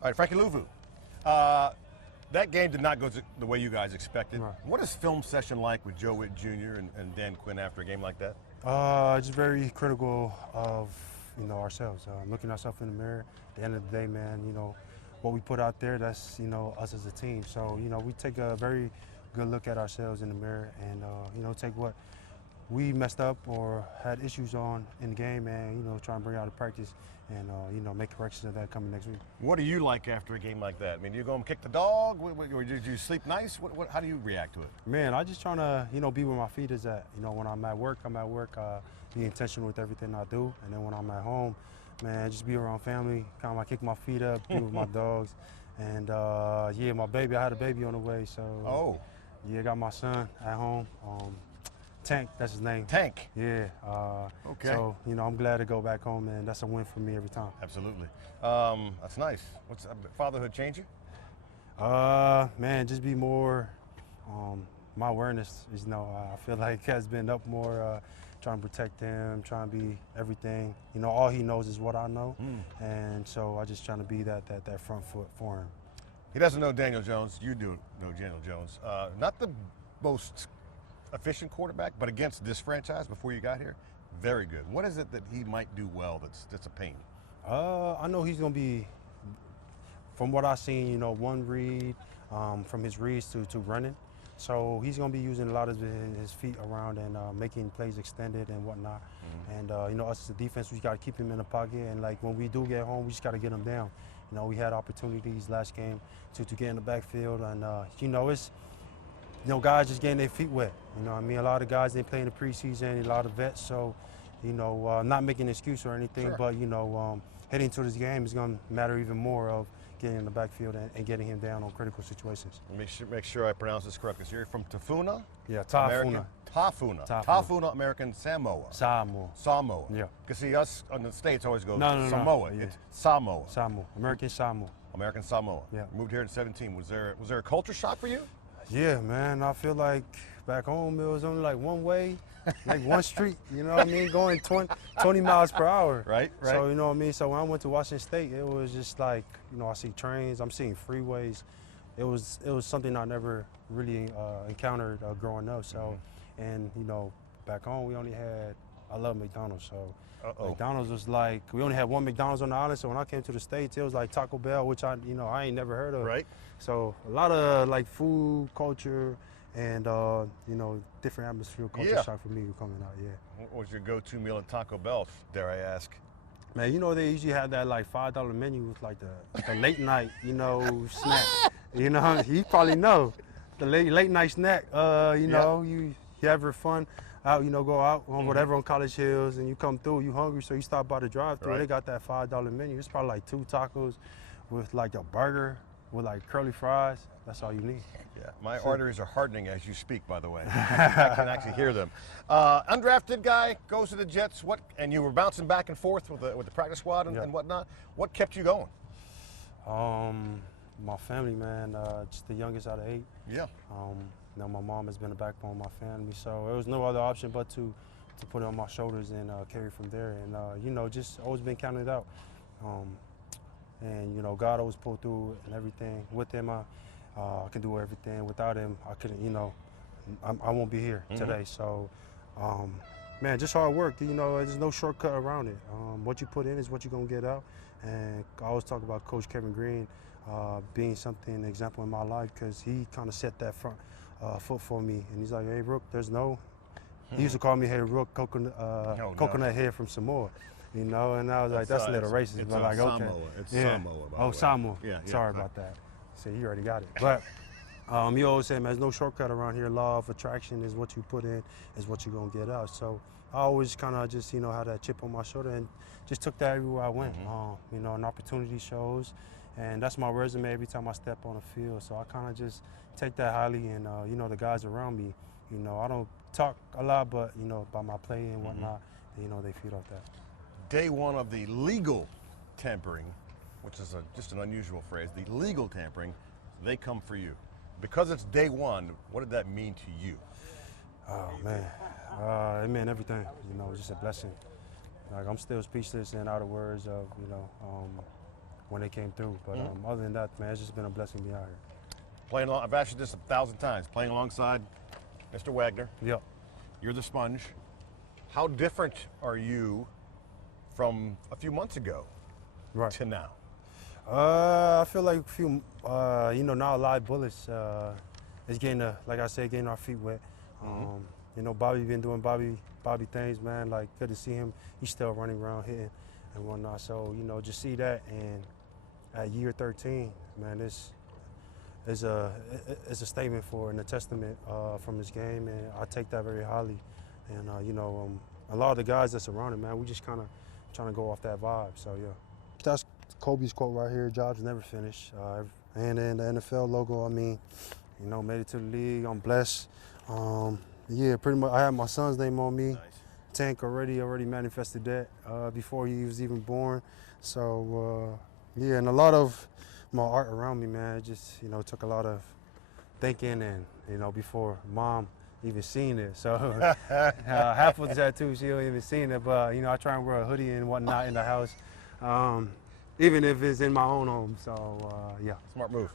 All right, Frankie Luvu. That game did not go the way you guys expected. Right. What is film session like with Joe Witt Jr. and Dan Quinn after a game like that? Just very critical of ourselves, looking ourselves in the mirror. At the end of the day, man, what we put out there, that's us as a team. So we take a very good look at ourselves in the mirror and take what we messed up or had issues on in the game and try and bring out a practice and make corrections of that coming next week. What do you like after a game like that? I mean, do you go and kick the dog? Or did you sleep nice? How do you react to it? Man, I just trying to be where my feet is at. When I'm at work, be intentional with everything I do, and then when I'm at home, man, just be around family, kind of kick my feet up, be with my dogs, and yeah, my baby. I had a baby on the way, so yeah, I got my son at home. Tank, that's his name. Tank. Yeah. Okay. So I'm glad to go back home, and that's a win for me every time. Absolutely. That's nice. What's fatherhood change you? Man, just be more. My awareness is I feel like has been up more. Trying to protect him, trying to be everything. All he knows is what I know, and so I just trying to be that front foot for him. He doesn't know Daniel Jones. You do know Daniel Jones. Not the most efficient quarterback, but against this franchise before you got here, very good. What is it that he might do well that's a pain? I know he's going to be, from what I've seen, one read, from his reads to running. So he's going to be using a lot of his feet around and making plays extended and whatnot. And, us as a defense, we got to keep him in the pocket. And, when we do get home, we just got to get him down. We had opportunities last game to get in the backfield. And, it's, guys just getting their feet wet. A lot of guys, they play in the preseason, a lot of vets. So, not making an excuse or anything, sure. but, heading to this game is going to matter even more of getting in the backfield and getting him down on critical situations. Make sure I pronounce this correctly. So you're from Tafuna? Yeah, Tafuna. Tafuna, American Samoa. Samoa. Yeah. Because see, us on the States always go No. Samoa. Yeah. It's Samoa. Samoa. American Samoa. American Samoa. Yeah. Moved here in 17. Was there a culture shock for you? Yeah, man. I feel like back home it was only one way, one street, going 20 miles per hour. Right. So, So when I went to Washington State, it was just I see trains, I'm seeing freeways. It was something I never really encountered growing up. So, and, back home we only had, I love McDonald's. So McDonald's was we only had one McDonald's on the island. So when I came to the States, it was Taco Bell, which I ain't never heard of. Right. So a lot of food culture and different atmosphere culture shock for me coming out. Yeah. What was your go-to meal at Taco Bell? Dare I ask? Man, they usually have that $5 menu with the late night snack. You probably know the late night snack. You have your fun out. Go out on whatever on College Hills, and you come through. You hungry, so you stop by the drive-thru. Right. They got that $5 menu. It's probably 2 tacos with a burger with curly fries. That's all you need. Yeah, my arteries are hardening as you speak, by the way. I can actually hear them. Undrafted guy, goes to the Jets. And you were bouncing back and forth with the practice squad and whatnot. What kept you going? My family, man. Just the youngest out of 8. Yeah. My mom has been a backbone of my family, so there was no other option but to put it on my shoulders and carry from there. And just always been counted out. And God always pulled through and everything. With him, I can do everything. Without him, I couldn't. I won't be here today. So, man, just hard work. There's no shortcut around it. What you put in is what you're gonna get out. And I always talk about Coach Kevin Green being an example in my life because he kind of set that front foot for me. And he's like, "Hey, Rook, there's no." He used to call me, "Hey, Rook, coconut head from Samoa." And I was that's a little racist, but okay. Samoa. It's Samoa. Samoa. Yeah. Sorry about that. See, you already got it. But he always said, man, there's no shortcut around here. Law of attraction is what you put in, is what you're going to get out. So I always kind of just, had that chip on my shoulder and just took that everywhere I went. An opportunity shows, and that's my resume every time I step on the field. So I kind of just take that highly, and, the guys around me, I don't talk a lot, but, by my play and whatnot, they feed off that. Day one of the legal tampering, which is just an unusual phrase, the legal tampering, they come for you. Because it's day one, what did that mean to you? Oh, man. It meant everything. It was just a blessing. I'm still speechless and out of words of, when they came through. But other than that, man, it's just been a blessing being out here. Playing along, I've asked you this 1,000 times. Playing alongside Mr. Wagner, Yep. you're the sponge. How different are you from a few months ago Right. to now? I feel like a few, now live bullets is getting, like I said, getting our feet wet. Bobby been doing Bobby things, man. Like, good to see him. He's still running around hitting and whatnot. So, just see that. And at year 13, man, this is a statement for and a testament from his game, and I take that very highly. And, a lot of the guys that's around him, man, we just kind of trying to go off that vibe. So, yeah. That's Kobe's quote right here, jobs never finish. And then the NFL logo, I mean, made it to the league. I'm blessed. Yeah, pretty much I have my son's name on me. Nice. Tank already manifested that before he was even born. So, yeah, and a lot of my art around me, man, it just, took a lot of thinking and, before mom even seen it. So half of the tattoo, she don't even seen it, but, I try and wear a hoodie and whatnot in the house, even if it's in my own home. So, yeah. Smart move.